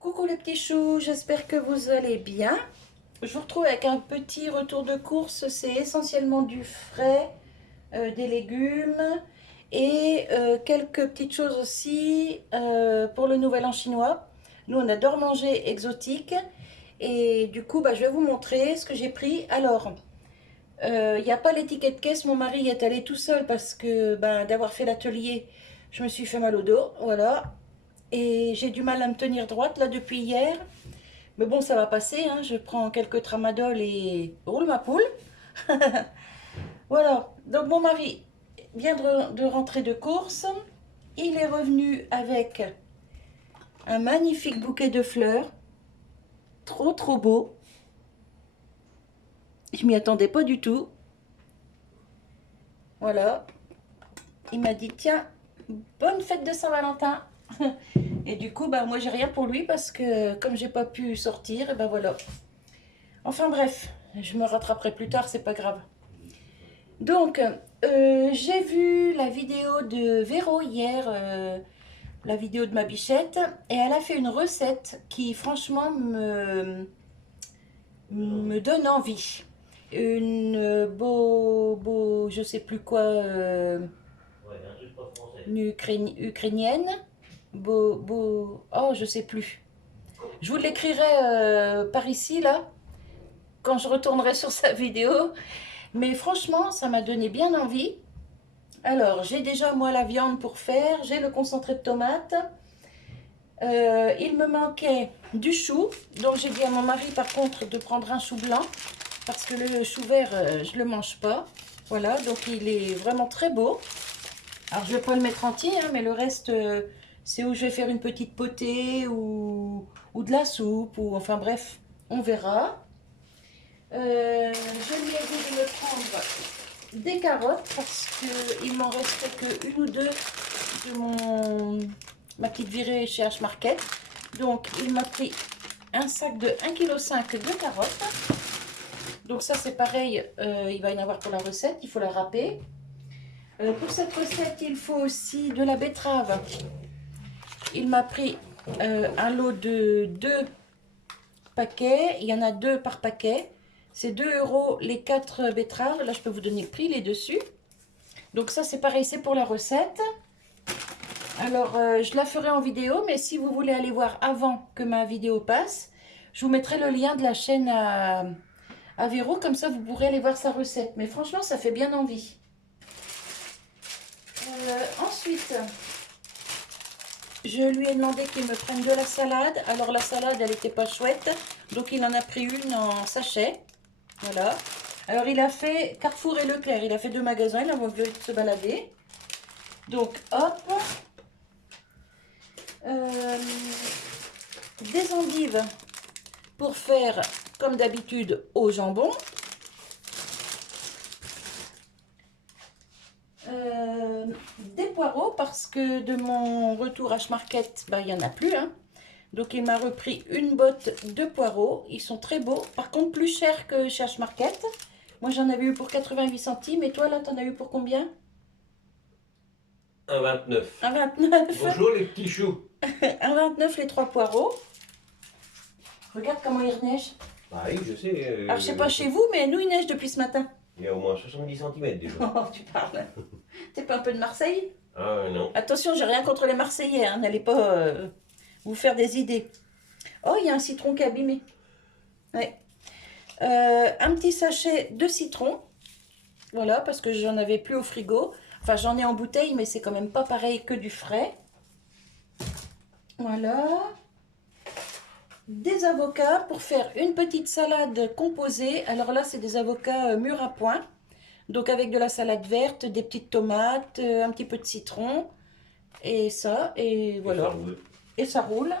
Coucou les petits choux, j'espère que vous allez bien. Je vous retrouve avec un petit retour de course. C'est essentiellement du frais, des légumes et quelques petites choses aussi pour le nouvel an chinois. Nous on adore manger exotique et du coup je vais vous montrer ce que j'ai pris. Alors, il n'y a pas l'étiquette caisse, mon mari est allé tout seul parce que d'avoir fait l'atelier, je me suis fait mal au dos, voilà. Et j'ai du mal à me tenir droite là depuis hier. Mais bon, ça va passer, hein. Je prends quelques tramadol et roule ma poule. Voilà, donc mon mari vient de rentrer de course. Il est revenu avec un magnifique bouquet de fleurs. Trop trop beau. Je m'y attendais pas du tout. Voilà. Il m'a dit, tiens, bonne fête de Saint-Valentin. Et du coup, moi j'ai rien pour lui parce que comme j'ai pas pu sortir, et voilà. Enfin bref, je me rattraperai plus tard, c'est pas grave. Donc, j'ai vu la vidéo de Véro hier, la vidéo de ma bichette, et elle a fait une recette qui franchement me donne envie. Une je sais plus quoi, ukrainienne, oh je sais plus. Je vous l'écrirai par ici là, quand je retournerai sur sa vidéo. Mais franchement, ça m'a donné bien envie. Alors, j'ai déjà moi la viande pour faire, j'ai le concentré de tomate. Il me manquait du chou, donc j'ai dit à mon mari par contre de prendre un chou blanc, parce que le chou vert, je ne le mange pas. Voilà, donc il est vraiment très beau. Alors, je ne vais pas le mettre entier, hein, mais le reste, c'est où je vais faire une petite potée ou de la soupe, ou enfin bref, on verra. Je lui ai dit de me prendre des carottes parce qu'il m'en restait que une ou deux de ma petite virée chez H-Market. Donc il m'a pris un sac de 1,5 kg de carottes. Donc ça c'est pareil, il va y en avoir pour la recette, il faut la râper. Pour cette recette il faut aussi de la betterave. Il m'a pris un lot de 2 paquets, il y en a 2 par paquet. C'est 2 € les 4 betteraves. Là, je peux vous donner le prix, les dessus. Donc ça, c'est pareil, c'est pour la recette. Alors, je la ferai en vidéo, mais si vous voulez aller voir avant que ma vidéo passe, je vous mettrai le lien de la chaîne à Véro. Comme ça, vous pourrez aller voir sa recette. Mais franchement, ça fait bien envie. Ensuite, je lui ai demandé qu'il me prenne de la salade. Alors, la salade, elle n'était pas chouette. Donc, il en a pris une en sachet. Voilà. Alors, il a fait Carrefour et Leclerc. Il a fait 2 magasins. Il a envie de se balader. Donc, hop. Des endives pour faire, comme d'habitude, au jambon. Des poireaux, parce que de mon retour à H-Market, il n'y en a plus. Hein. Donc, il m'a repris une botte de poireaux. Ils sont très beaux. Par contre, plus cher que chez H-Market. Moi, j'en avais eu pour 88 centimes. Et toi, là, t'en as eu pour combien? 1,29. 1,29. Bonjour les petits choux. 1,29 les 3 poireaux. Regarde comment il neige. Ah oui, je sais. Alors, je sais pas chez vous, mais nous, il neige depuis ce matin. Il y a au moins 70 cm déjà. Oh, tu parles. T'es pas un peu de Marseille? Ah non. Attention, j'ai rien contre les Marseillais. Hein. N'allez pas vous faire des idées. Oh, il y a un citron qui est abîmé. Ouais. Un petit sachet de citron. Voilà, parce que j'en avais plus au frigo. Enfin, j'en ai en bouteille, mais c'est quand même pas pareil que du frais. Voilà. Des avocats pour faire une petite salade composée. Alors là, c'est des avocats mûrs à point. Donc avec de la salade verte, des petites tomates, un petit peu de citron. Et ça, et voilà. Et ça roule.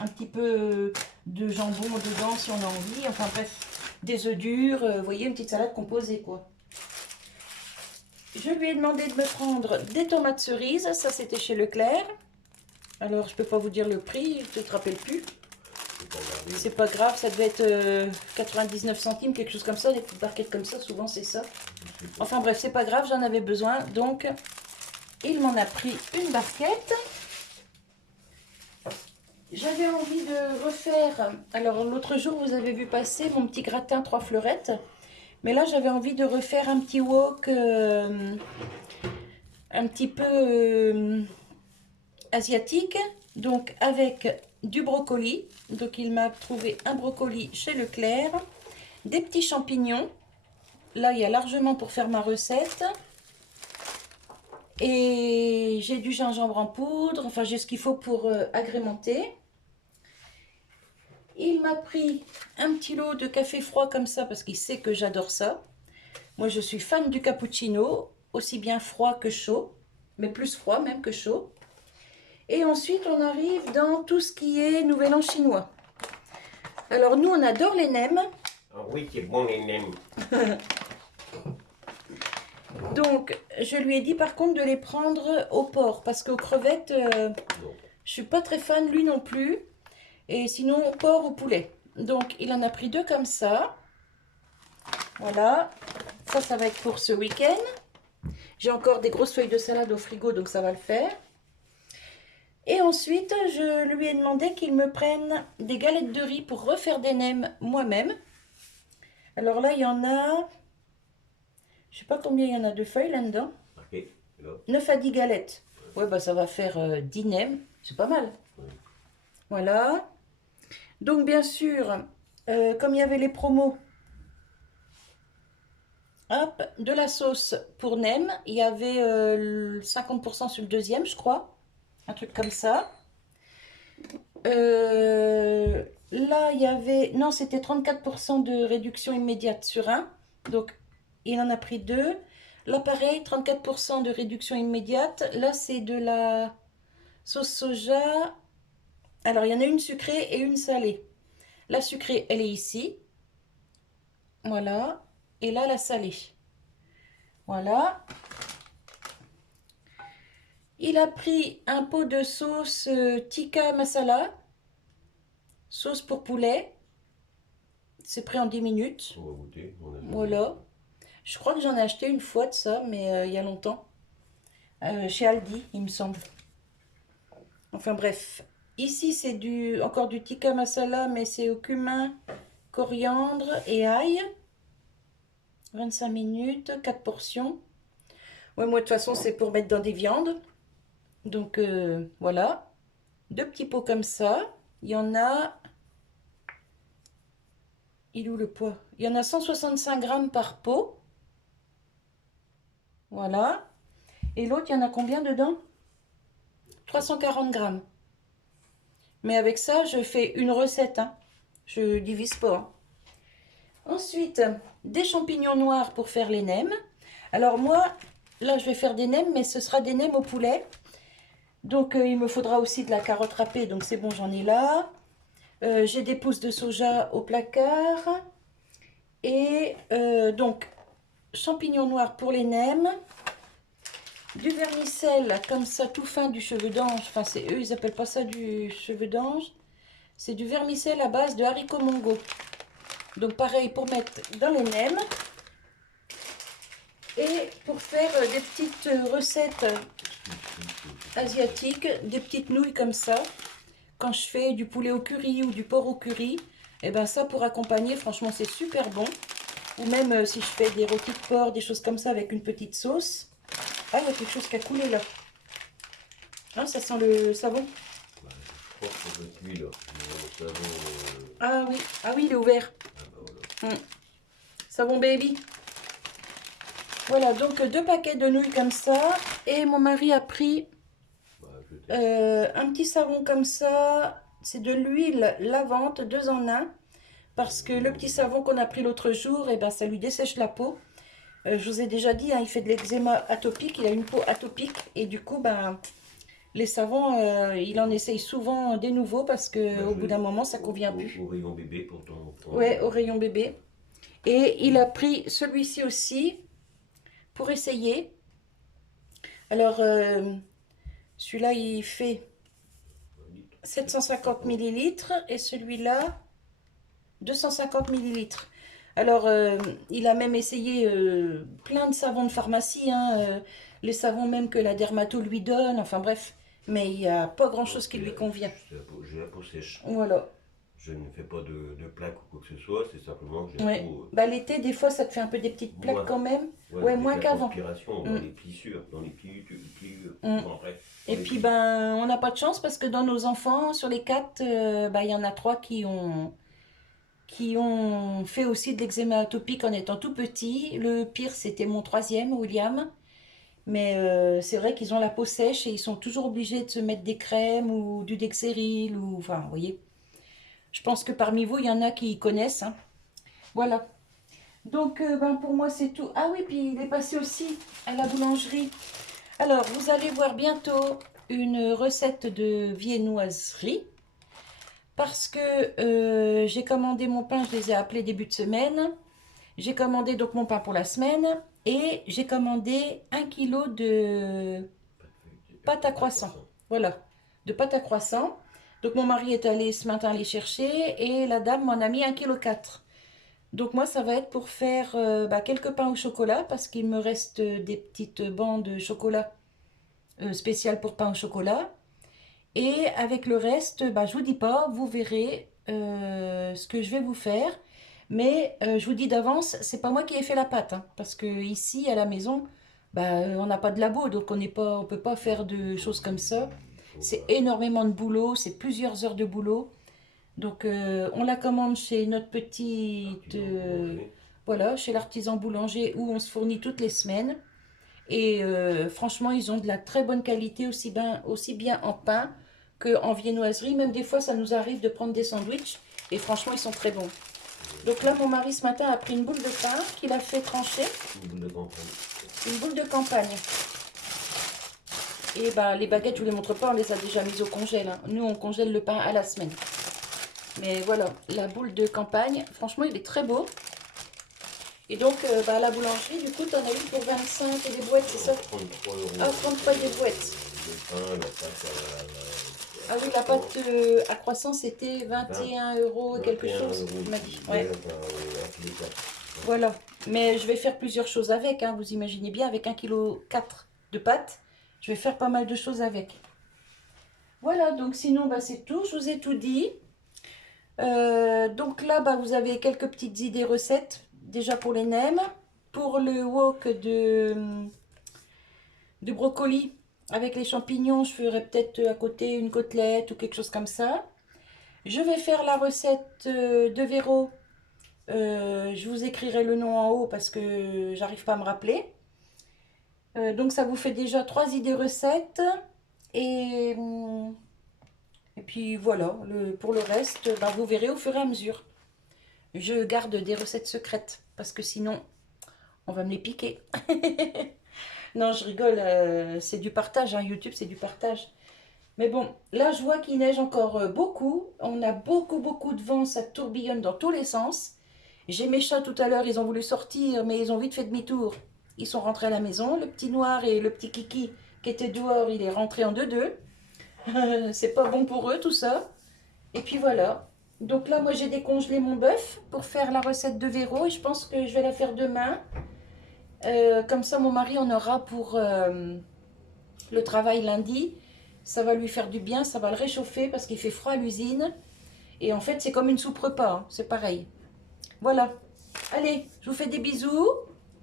Un petit peu de jambon dedans si on a envie. Enfin bref, des œufs durs. Vous voyez, une petite salade composée quoi. Je lui ai demandé de me prendre des tomates cerises. Ça, c'était chez Leclerc. Alors, je peux pas vous dire le prix. Je ne te rappelle plus. C'est pas grave, ça devait être 99 centimes, quelque chose comme ça. Des petites barquettes comme ça, souvent c'est ça. Enfin bref, c'est pas grave, j'en avais besoin. Donc, il m'en a pris une barquette. j'avais envie de refaire, alors l'autre jour vous avez vu passer mon petit gratin 3 fleurettes, mais là j'avais envie de refaire un petit wok un petit peu asiatique, donc avec du brocoli. Donc il m'a trouvé un brocoli chez Leclerc, des petits champignons, là il y a largement pour faire ma recette, et j'ai du gingembre en poudre, enfin j'ai ce qu'il faut pour agrémenter. Il m'a pris un petit lot de café froid comme ça parce qu'il sait que j'adore ça. Moi je suis fan du cappuccino, aussi bien froid que chaud, mais plus froid même que chaud. Et ensuite on arrive dans tout ce qui est nouvel an chinois. Alors nous on adore les nems. Ah oui, c'est bon les nems. Donc je lui ai dit par contre de les prendre au porc parce qu'aux crevettes je suis pas très fan, lui non plus. Et sinon au porc ou poulet. Donc il en a pris 2 comme ça. Voilà, ça va être pour ce week-end. J'ai encore des grosses feuilles de salade au frigo, donc ça va le faire. Et ensuite, je lui ai demandé qu'il me prenne des galettes de riz pour refaire des nems moi-même. Alors là, il y en a, je sais pas combien il y en a de feuilles là-dedans. Okay, 9 à 10 galettes. Ouais, bah ça va faire 10 nems, c'est pas mal. Voilà. Donc bien sûr, comme il y avait les promos, hop, de la sauce pour nem. Il y avait 50% sur le deuxième, je crois. Un truc comme ça. Là, il y avait... Non, c'était 34% de réduction immédiate sur un. Donc, il en a pris 2. Là, pareil, 34% de réduction immédiate. Là, c'est de la sauce soja. Alors, il y en a une sucrée et une salée. La sucrée, elle est ici. Voilà. Et là, la salée. Voilà. Il a pris un pot de sauce tikka masala. Sauce pour poulet. C'est prêt en 10 minutes. On va goûter. Voilà. Je crois que j'en ai acheté une fois de ça, mais il y a longtemps. Chez Aldi, il me semble. Enfin bref. Ici, c'est encore du tikka masala, mais c'est au cumin, coriandre et ail. 25 minutes, 4 portions. Ouais, moi, de toute façon, c'est pour mettre dans des viandes. Donc, voilà. 2 petits pots comme ça. Il y en a... Il est où le poids? Il y en a 165 grammes par pot. Voilà. Et l'autre, il y en a combien dedans? 340 grammes. Mais avec ça, je fais une recette. Hein. Je divise pas. Hein. Ensuite, des champignons noirs pour faire les nems. Alors moi, là, je vais faire des nems, mais ce sera des nems au poulet. Donc, il me faudra aussi de la carotte râpée. Donc, c'est bon, j'en ai là. J'ai des pousses de soja au placard. Et donc, champignons noirs pour les nems. Du vermicelle, comme ça, tout fin, du cheveu d'ange. Enfin, c'est eux, ils appellent pas ça du cheveu d'ange. C'est du vermicelle à base de haricots mongo. Donc, pareil, pour mettre dans les nems. Et pour faire des petites recettes asiatiques, des petites nouilles comme ça. Quand je fais du poulet au curry ou du porc au curry, et ben ça pour accompagner, franchement, c'est super bon. Ou même si je fais des rôtis de porc, des choses comme ça avec une petite sauce. Ah, il y a quelque chose qui a coulé là. Ah, ça sent le savon. Bah, je crois que ça cuit là. Le savon, Ah oui, il est ouvert. ah bah voilà. Savon baby. Voilà, donc 2 paquets de nouilles comme ça. Et mon mari a pris Bah, un petit savon comme ça. C'est de l'huile lavante, 2 en 1. Parce que le petit savon qu'on a pris l'autre jour, et ben, ça lui dessèche la peau. Je vous ai déjà dit, hein, il fait de l'eczéma atopique, il a une peau atopique. Et du coup, ben, les savons, il en essaye souvent des nouveaux parce qu'au bout d'un moment, ça ne convient plus. Au rayon bébé pour ton... Ouais, au rayon bébé. Et il a pris celui-ci aussi pour essayer. Alors, celui-là, il fait 750 millilitres et celui-là, 250 millilitres. Alors, il a même essayé plein de savons de pharmacie, hein, les savons même que la dermato lui donne, enfin bref, mais il n'y a pas grand-chose qui lui convient. J'ai la peau sèche. Voilà. Je ne fais pas de plaques ou quoi que ce soit, c'est simplement que j'ai la Ouais. peau. Bah, l'été, des fois, ça te fait un peu des petites plaques Moins. quand même. Ouais, Ouais, avec moins la qu'avant. transpiration dans les plissures, dans les pliures. Bon, bref, dans Et les puis, plis. ben, on n'a pas de chance parce que dans nos enfants, sur les 4, il y en a 3 qui ont fait aussi de l'eczéma atopique en étant tout petits. Le pire, c'était mon troisième, William. Mais c'est vrai qu'ils ont la peau sèche et ils sont toujours obligés de se mettre des crèmes ou du Dexéril ou enfin, vous voyez. Je pense que parmi vous, il y en a qui connaissent, hein. Voilà. Donc, ben, pour moi, c'est tout. Ah oui, puis il est passé aussi à la boulangerie. Alors, vous allez voir bientôt une recette de viennoiserie parce que j'ai commandé mon pain, je les ai appelés début de semaine. J'ai commandé donc mon pain pour la semaine et j'ai commandé 1 kilo de pâte à croissant. Voilà, de pâte à croissant. Donc mon mari est allé ce matin les chercher et la dame m'en a mis 1,4 kg. Donc moi ça va être pour faire quelques pains au chocolat parce qu'il me reste des petites bandes de chocolat spéciales pour pain au chocolat. Et avec le reste, je vous dis pas, vous verrez ce que je vais vous faire. Mais je vous dis d'avance, c'est pas moi qui ai fait la pâte, hein, parce que ici à la maison, on n'a pas de labo, donc on peut pas faire de choses comme ça. C'est énormément de boulot, c'est plusieurs heures de boulot. Donc on la commande chez notre petite, voilà, chez l'artisan boulanger où on se fournit toutes les semaines. Et franchement, ils ont de la très bonne qualité, aussi bien en pain qu'en viennoiserie. Même des fois, ça nous arrive de prendre des sandwichs. Et franchement, ils sont très bons. Donc là, mon mari, ce matin, a pris une boule de pain qu'il a fait trancher. Une boule de campagne. Une boule de campagne. Et les baguettes, je ne vous les montre pas, on les a déjà mises au congèle, hein. Nous, on congèle le pain à la semaine. Mais voilà, la boule de campagne, franchement, il est très beau. Et donc, à la boulangerie, du coup, tu en as eu pour 25 et des boîtes, c'est ça? 33 euros. Ah, 33 des boîtes. Le pain, la pâte Ah oui, la pâte à croissant, c'était 21 euros et quelque chose, tu m'as dit. Ouais. Voilà. Mais je vais faire plusieurs choses avec, hein. Vous imaginez bien, avec 1,4 kg de pâte, je vais faire pas mal de choses avec. Voilà, donc sinon, c'est tout. Je vous ai tout dit. Donc là, vous avez quelques petites idées recettes. Déjà pour les nems. Pour le wok de brocoli avec les champignons, je ferai peut-être à côté une côtelette ou quelque chose comme ça. Je vais faire la recette de Véro. Je vous écrirai le nom en haut parce que j'arrive pas à me rappeler. Donc ça vous fait déjà 3 idées recettes. Et puis voilà, pour le reste, vous verrez au fur et à mesure. Je garde des recettes secrètes parce que sinon, on va me les piquer. Non, je rigole, c'est du partage, hein, YouTube, c'est du partage. Mais bon, là, je vois qu'il neige encore beaucoup. On a beaucoup de vent, ça tourbillonne dans tous les sens. J'ai mes chats tout à l'heure, ils ont voulu sortir, mais ils ont vite fait demi-tour. Ils sont rentrés à la maison. Le petit noir et le petit kiki qui était dehors, il est rentré en deux-deux. C'est pas bon pour eux, tout ça. Et puis voilà. Donc là, moi, j'ai décongelé mon bœuf pour faire la recette de Véro. Et je pense que je vais la faire demain. Comme ça, mon mari en aura pour le travail lundi. Ça va lui faire du bien, ça va le réchauffer parce qu'il fait froid à l'usine. Et en fait, c'est comme une soupe repas, hein, c'est pareil. Voilà. Allez, je vous fais des bisous.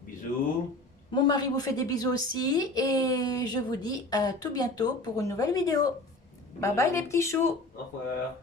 Bisous. Mon mari vous fait des bisous aussi. Et je vous dis à tout bientôt pour une nouvelle vidéo. Bye bye les petits choux. Au revoir.